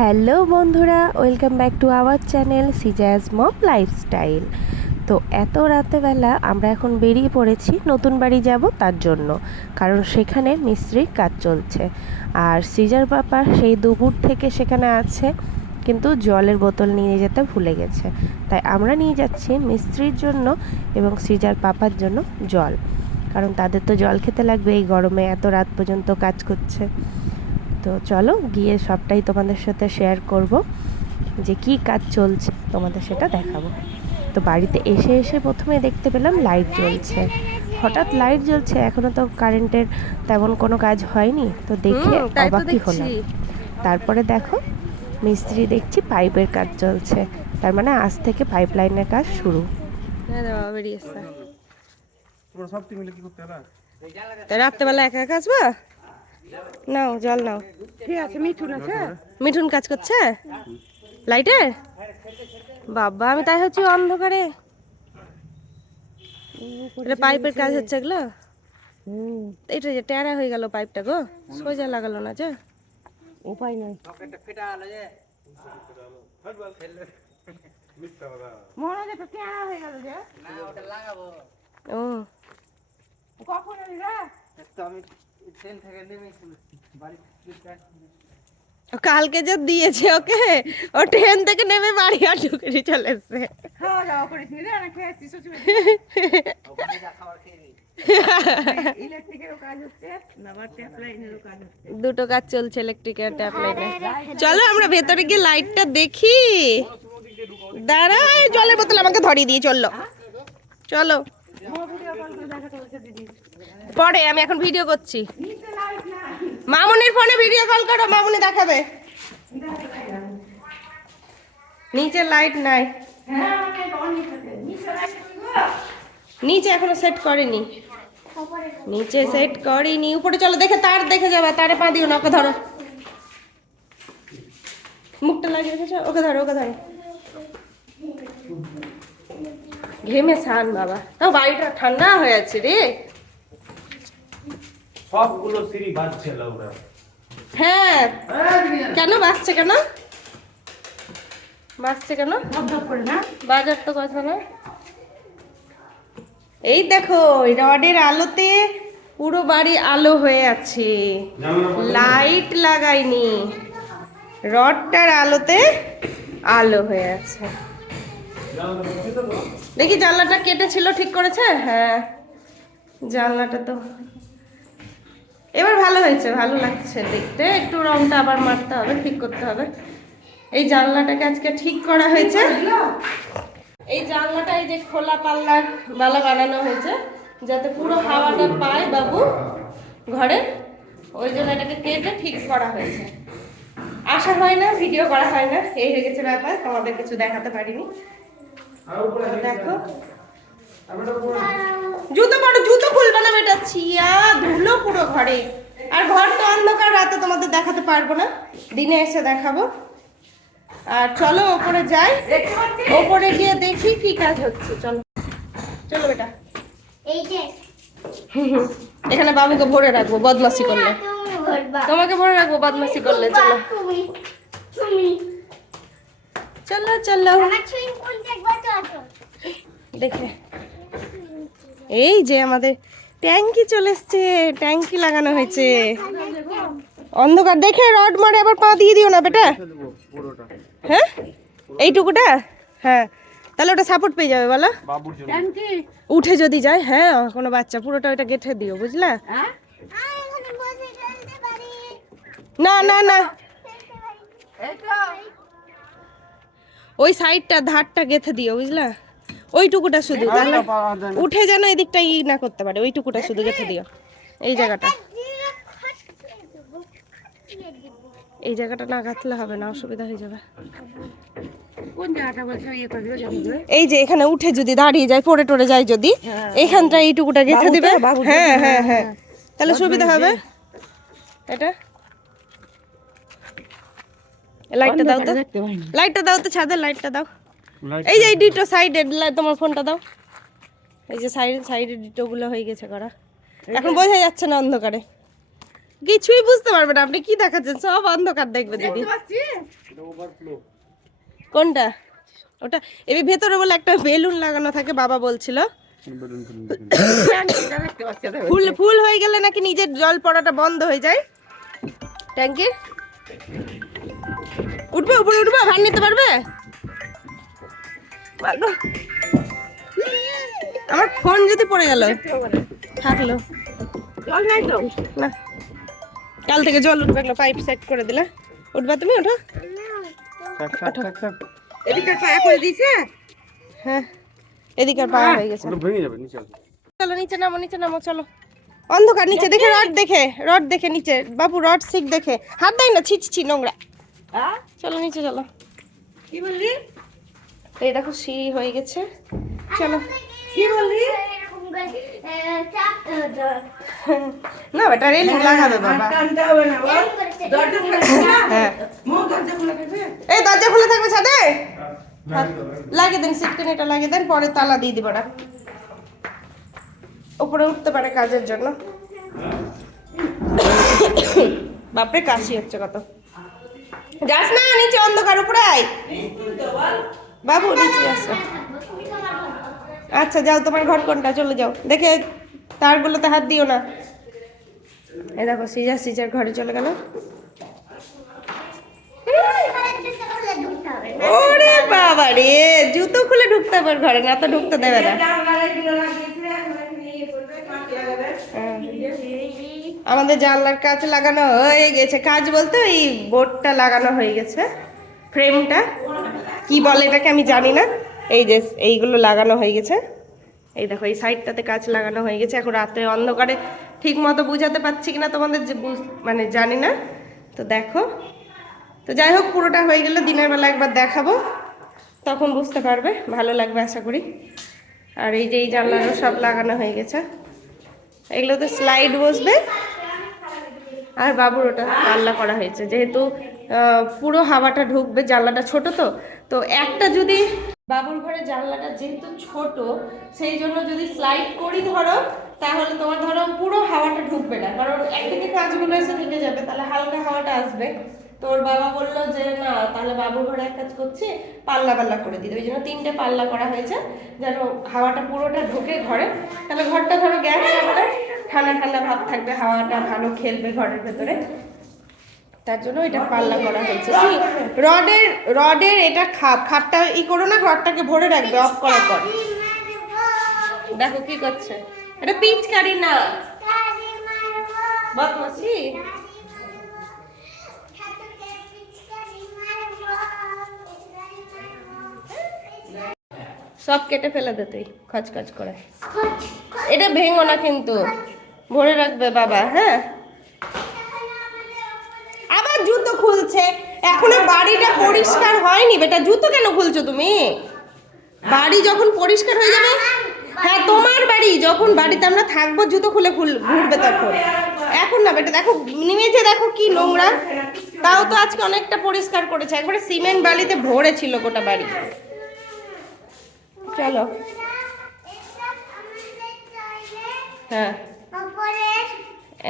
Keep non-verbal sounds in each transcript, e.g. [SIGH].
Hello বন্ধুরা, welcome back to our channel সিজাজ মপ lifestyle. তো এত রাতেবেলা আমরা এখন বেরিয়ে পড়েছি, নতুন বাড়ি যাব তার জন্য, কারণ সেখানে মিস্ত্রির কাজ চলছে। আর সিজার পাপা সেই দুপুর থেকে সেখানে আছে, কিন্তু জলের বোতল নিয়ে যেতে ভুলে গেছে। তাই আমরা নিয়ে যাচ্ছি মিস্ত্রির জন্য এবং সিজার পাপার জন্য জল, কারণ তাদের তো জল খেতে লাগবে, এই গরমে এত রাত পর্যন্ত কাজ করছে। তো চলো গিয়ে সবটাই তোমাদের সাথে শেয়ার করব যে কি কাজ চলছে তোমাদের সেটা দেখাবো। তো বাড়িতে এসে এসে প্রথমে দেখতে পেলাম লাইট জ্বলছে। হঠাৎ লাইট জ্বলছে এখনও তো কারেন্টের তেমন কোনো কাজ হয়নি তো দেখে অবাকই হলাম। তারপরে দেখো মিস্ত্রি দেখছি পাইপের কাজ চলছে তার মানে আজ থেকে পাইপ লাইনের কাজ শুরু। হ্যাঁ রাত্রেবেলা একা একা আসবা? নাও জল নাও। ঠিক আছে মিঠুন আছে? মিঠুন কাজ করছে? লাইটের বাবা আমি তাই হচ্ছি অন্ধকারে। এটা পাইপের কাজ হচ্ছে এগুলো। এটা যে টেরা হয়ে গেল পাইপটা গো সোজা লাগালো না যে। উপায় নাই। হয় হয়ে ও কালকে যে দিয়েছে ওকে ও ট্রেন থেকে নেমে বাড়ি আর ঢুকে চলে এসছে। দুটো কাজ চলছে ইলেকট্রিকের ট্যাপ লাইনে চলো আমরা ভেতরে গিয়ে লাইটটা দেখি। দাঁড়া এই জলের বোতল আমাকে ধরিয়ে দিয়ে চলল চলো। পরে, আমি এখন ভিডিও করছি। মামুনির ফোনে ভিডিও কল করো, মামুনি দেখাবে। নিচে লাইট নাই। নিচে এখনও সেট করেনি। নিচে সেট করিনি। উপরে চলো, দেখে তার দেখে যাবে, তারে পা দিও না, ওকে ধরো। মুখটা লাগিয়ে রেখেছো? ওকে ধরো ওকে ধরো। ঘেমে সান বাবা। তাও বাড়িটা ঠান্ডা হয়ে আছে রে। সবগুলো সিঁড়ি বাজছে লাউরা হ্যাঁ। কেন বাসছে কেন? বাসছে কেন? বাজার তো কথা না। এই দেখো রডের আলোতে পুরো বাড়ি আলো হয়ে আছে। লাইট লাগাইনি। রডটার আলোতে আলো হয়ে আছে। দেখি জানলাটা কেটেছিল ঠিক করেছে? হ্যাঁ। জানলাটা তো এবার ভালো হয়েছে ভালো লাগছে দেখতে। একটু রংটা আবার মারতে হবে ঠিক করতে হবে। এই জানলাটাকে আজকে ঠিক করা হয়েছে। এই জানলাটা এই যে খোলা পাল্লার বালা বানানো হয়েছে যাতে পুরো হাওয়াটা পায় বাবু ঘরে। ওই জন্য এটাকে কেটে ঠিক করা হয়েছে। আসা হয় না ভিডিও করা হয় না। এই হয়ে গেছে ব্যাপার তোমাদের কিছু দেখাতে পারিনি। দেখো। জুতো পরো জুতো খুলবে না বেটা ছিয়া ধুলো পুরো ঘরে। আর ঘর তো অন্ধকার রাতে তোমাদের দেখাতে পারব না। দিনে এসে দেখাবো। আর চলো ওপরে যাই। ওপরে গিয়ে দেখি কি কাজ হচ্ছে। চলো। চলো বেটা। এই যে। এখানে বাবুকে ভরে রাখব বদমাসি করলে। তোমাকে ভরে রাখব বদমাসি করলে চলো। তুমি তুমি। চলো চলো। দেখে। এই যে আমাদের ট্যাঙ্কি চলে এসছে, ট্যাঙ্কি লাগানো হয়েছে। অন্ধকার, দেখে রড মারে, আবার পা দিয়ে দিও না বেটা। হ্যাঁ? এইটুকুটা? হ্যাঁ। তাহলে ওটা সাপোর্ট পেয়ে যাবে, বলো। উঠে যদি যায় হ্যাঁ কোনো বাচ্চা, পুরোটা ওটা গেঠে দিও, বুঝলা? না না না। ওই সাইডটা, ধারটা গেথে দিও, বুঝলা? ওইটুকুটা শুধু তাহলে উঠে যেন এদিকটা ই না করতে পারে ওইটুকুটা শুধু গেথে দিও। এই জায়গাটা। এই জায়গাটা না গাঁথলে হবে না অসুবিধা হয়ে যাবে। এই যে এখানে উঠে যদি দাঁড়িয়ে যায় পড়ে টড়ে যায় যদি এইখানটা এইটুকুটা গেঁথে দিবে। হ্যাঁ হ্যাঁ হ্যাঁ। তাহলে সুবিধা হবে। এটা? লাইটটা দাও তো। লাইটটা দাও তো ছাদের লাইটটা দাও। এই যে এই দুটো সাইডে তোমার ফোনটা দাও। এই যে সাইড সাইডে ডিটোগুলো হয়ে গেছে করা। এখন বোঝা যাচ্ছে না অন্ধকারে। কিছুই বুঝতে পারবে না আপনি কি দেখাচ্ছেন? সব অন্ধকার দেখবে দিদি। কোনটা? ওটা এর ভেতরে বলে একটা বেলুন লাগানো থাকে বাবা বলছিল। ফুল ফুল হয়ে গেলে নাকি নিজের জল পড়াটা বন্ধ হয়ে যায়। ট্যাঙ্কির উঠবে উপরে উঠবে ভার নিতে পারব। আমার ফোন যদি পড়ে গেল। থাকল। জল নাই তো? না। কাল থেকে জল উঠবে পাইপ সেট করে দিলে। উঠবা তুমি ওঠো। এদিকের পায়া করে দিয়েছে? হ্যাঁ এদিকের পায়া হয়ে গেছে। ভেঙে যাবে নিচে চলো নিচে নামো নিচে নামো চলো। অন্ধকার নিচে দেখে রড দেখে রড দেখে নিচে। বাবু রড শিখ দেখে। হাত দেয় না ছি, ছি নোংরা। চলো নিচে চলো। কি বললি? এই দেখো সিঁড়ি হয়ে গেছে। চলো। কি বললি? না বেটা রেলিং লাগাবে বাবা। হ্যাঁ। এই দরজা খুলে থাকবে ছাদে? হাত লাগিয়ে দেন সিটকানিটা লাগিয়ে দেন পরে তালা দিয়ে দিব না। উপরে উঠতে পারে কাজের জন্য। বাপরে কাশি হচ্ছে কত। যাস না নিচে অন্ধকার উপরে আয়। বাবু নিচে আসো। আচ্ছা যাও তোমার ঘর কোনটা? চলে যাও। দেখে তারগুলোতে হাত দিও না। এই দেখো সিজার সিজার ঘরে চলে গেল। ওরে বাবা রে জুতো খুলে ঢুকতে হবে ঘরে না তো ঢুকতে দেবে না। হ্যাঁ। আমাদের জানলার কাজ লাগানো হয়ে গেছে। কাজ বলতে ওই বোর্ডটা লাগানো হয়ে গেছে ফ্রেমটা। কি বলে এটাকে আমি জানি না। এই যে এইগুলো লাগানো হয়ে গেছে। এই দেখো, এই সাইডটাতে কাজ লাগানো হয়ে গেছে। এখন রাতে অন্ধকারে ঠিক মতো বুঝাতে পারছি কিনা তোমাদের যে মানে জানি না। তো দেখো, তো যাই হোক, পুরোটা হয়ে গেলে দিনের বেলা একবার দেখাবো। তখন বুঝতে পারবে, ভালো লাগবে আশা করি। আর এই যে এই জানলারও সব লাগানো হয়ে গেছে। এগুলোতে স্লাইড বসবে। আর বাবুর ওটা পাল্লা করা হয়েছে। যেহেতু পুরো হাওয়াটা ঢুকবে, জানলাটা ছোট তো। তো একটা যদি বাবুর ঘরে জানলাটা যেহেতু ছোট, সেই জন্য যদি স্লাইড করি ধরো, তাহলে তোমার ধরো পুরো হাওয়াটা ঢুকবে না। কারণ একদিকে কাজগুলো এসে ঢুকে যাবে, তাহলে হালকা হাওয়াটা আসবে। তো ওর বাবা বলল যে, না, তাহলে বাবুর ঘরে এক কাজ করছি, পাল্লা পাল্লা করে দিতে। ওই জন্য তিনটে পাল্লা করা হয়েছে, যেন হাওয়াটা পুরোটা ঢুকে ঘরে। তাহলে ঘরটা ধরো গ্যাস ঠান্ডা ঠান্ডা ভাব থাকবে, হাওয়াটা ভালো খেলবে ঘরের ভেতরে। তার জন্য এটা পাল্লা করা হয়েছে। রডের রডের এটা খাপ, খাপটা ই করো না ঘরটাকে ভরে রাখবে অফ করার পর। দেখো কি করছে। এটা পিচকারি না। বদমাসি সব কেটে ফেলে দে তুই, খচখচ করে। এটা ভেঙো না কিন্তু। ভরে রাখবে বাবা হ্যাঁ আবার জুতো খুলছে এখনও বাড়িটা পরিষ্কার হয়নি বেটা, জুতো কেন খুলছো তুমি? বাড়ি যখন পরিষ্কার হয়ে যাবে? হ্যাঁ তোমার বাড়ি, যখন বাড়িতে আমরা থাকব, জুতো খুলে খুল, ঘুরবে তখন। এখন না বেটা, দেখো নেমেছে দেখো কি নোংরা। তাও তো আজকে অনেকটা পরিষ্কার করেছে। একবারে সিমেন্ট বালিতে ভরে ছিল গোটা বাড়ি। চলো। হ্যাঁ।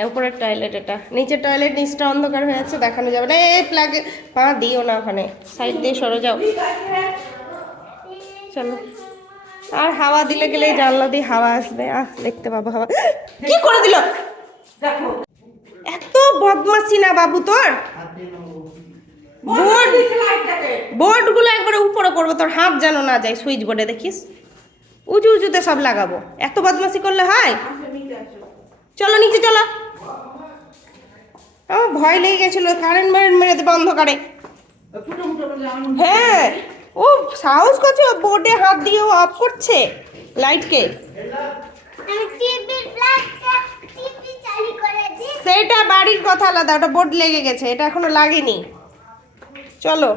উপরের টয়লেট এটা। নিচের টয়লেট নিচটা অন্ধকার হয়ে আছে দেখানো যাবে না। এই প্লাগে পা দিও না ওখানে। সাইড দিয়ে সরে যাও। চলো। আর হাওয়া দিলে গেলে জানলা দিয়ে হাওয়া আসবে। আহ দেখতে পাবো হাওয়া। [GASPS] কি করে দিল? এত বদমাসি না বাবু তোর? বোর্ড বোর্ডগুলো একবারে উপরে করব তোর হাত যেন না যায় সুইচ বোর্ডে দেখিস? উঁচু উঁচুতে সব লাগাবো। এত বদমাসি করলে হয়? চলো নিচে চলো। আমার ভয় লেগে গেছিল কারেন্ট মারেন্ট মেরে দেবে অন্ধকারে হ্যাঁ ও সাহস করছে ও বোর্ডে হাত দিয়ে ও অফ করছে লাইটকে সেটা বাড়ির কথা আলাদা ওটা বোর্ড লেগে গেছে এটা এখনও লাগেনি। চলো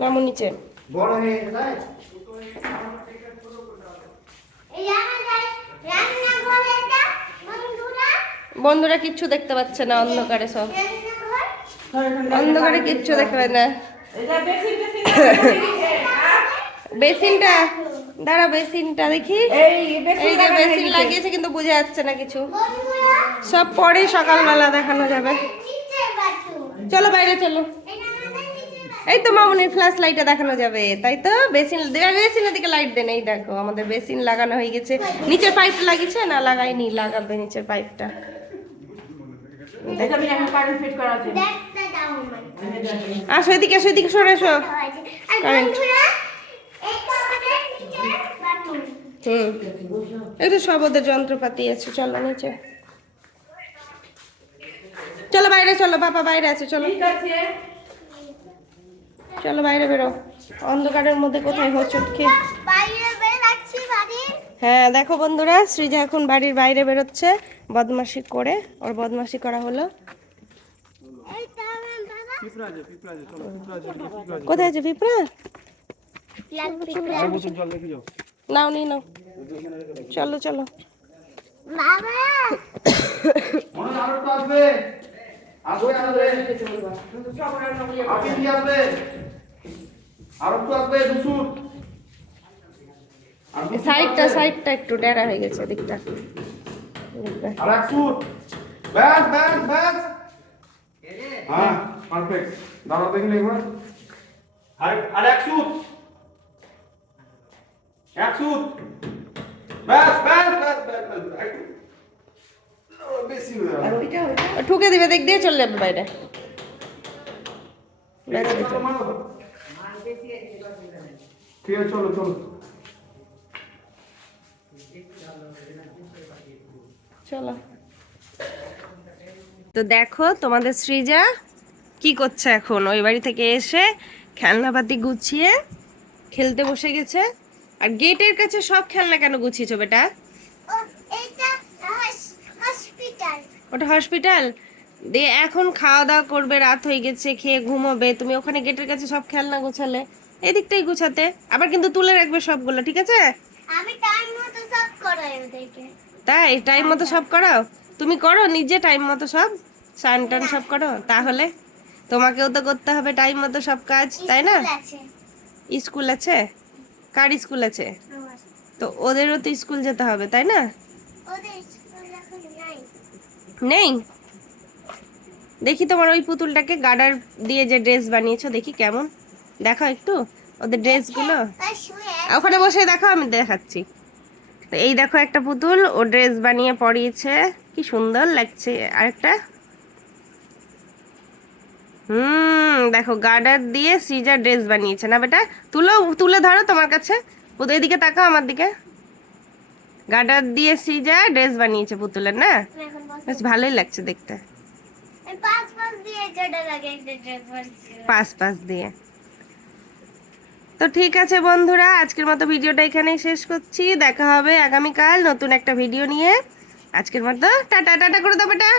নামো নিচে। বন্ধুরা কিচ্ছু দেখতে পাচ্ছে না, অন্ধকারে সব। অন্ধকারে কিচ্ছু পায় না। বেসিনটা, দাঁড়া বেসিনটা দেখি। এই যে বেসিন লাগিয়েছে, কিন্তু বোঝা যাচ্ছে না কিছু। সব পরে সকালবেলা দেখানো যাবে। চলো বাইরে চলো। এই তো মামুনির ফ্ল্যাশ লাইটটা দেখানো যাবে, তাই তো? বেসিন বেসিনের দিকে লাইট দেন, এই দেখো, আমাদের বেসিন লাগানো হয়ে গেছে। নিচের পাইপটা লাগিয়েছে না? লাগাইনি, লাগাবে নিচের পাইপটা। আসো এদিকে আসো এদিকে সরে এসো। হুম। এই তো সব ওদের যন্ত্রপাতি আছে চলো নিচে। চলো বাইরে চলো বাবা বাইরে আছে চলো। চলো বাইরে বেরো। অন্ধকারের মধ্যে কোথায় হোঁচট খেয়ে হ্যাঁ দেখো বন্ধুরা, সৃজা এখন বাড়ির বাইরে বেরোচ্ছে, বদমাশি করে। ওর বদমাশি করা হলো। কোথায় আছে পিঁপড়া? নাও নি নাও। চলো চলো। আরও তো আসবে দুসুর সাইডটা আসবে। সাইডটা একটু ডেরা হয়ে গেছে দিকটা দিকটা আর এক সুট ব্যাস ব্যাস ব্যাস। হ্যাঁ পারফেক্ট দাঁড়াও দেখি একবার আর আর এক সুট এক সুট ব্যাস ব্যাস ব্যাস ব্যাস ব্যাস একটু। ও, বেশি হয়ে গেল। ও ঠুকে দিবে দেখ দিয়ে চলে যাবে বাইরে। ঠিক আছে, চলো, মারো। ঠিক আছে চলো। চলো। তো দেখো তোমাদের সৃজা কি করছে এখন? ওই বাড়ি থেকে এসে খেলনাপাতি গুছিয়ে খেলতে বসে গেছে। আর গেটের কাছে সব খেলনা কেন গুছিয়েছো বেটা? ওটা হসপিটাল দিয়ে এখন খাওয়া দাওয়া করবে রাত হয়ে গেছে খেয়ে ঘুমোবে। তুমি ওখানে গেটের কাছে সব খেলনা গোছালে। এদিকটাই গুছাতে। আবার কিন্তু তুলে রাখবে সবগুলো ঠিক আছে? আমি টাইম মতো সব করাই ওদেরকে। তাই টাইম মতো সব করো? তুমি করো নিজে টাইম মতো সব? স্নান টান সব করো? তাহলে তোমাকেও তো করতে হবে টাইম মতো সব কাজ তাই না? স্কুল আছে? কার স্কুল আছে? তো ওদেরও তো স্কুল যেতে হবে তাই না? নাই। দেখি তোমার ওই পুতুলটাকে গার্ডার দিয়ে যে ড্রেস বানিয়েছো দেখি কেমন। দেখো একটু ওদের ড্রেসগুলো ওখানে বসে দেখো আমি দেখাচ্ছি। তো এই দেখো একটা পুতুল ও ড্রেস বানিয়ে পরিয়েছে। কি সুন্দর লাগছে। আরেকটা। হুম দেখো গার্ডার দিয়ে সিজার ড্রেস বানিয়েছে। না বেটা তুলো তুলে ধরো তোমার কাছে। পুতুল এদিকে তাকাও আমার দিকে। গার্ডার দিয়ে সিজা ড্রেস বানিয়েছে পুতুলের না? বেশ ভালোই লাগছে দেখতে। পাস পাস দিয়ে। তো ঠিক আছে বন্ধুরা, আজকের মতো ভিডিওটা এখানেই শেষ করছি। দেখা হবে আগামীকাল নতুন একটা ভিডিও নিয়ে। আজকের মতো, টাটা টাটা করে টাটা।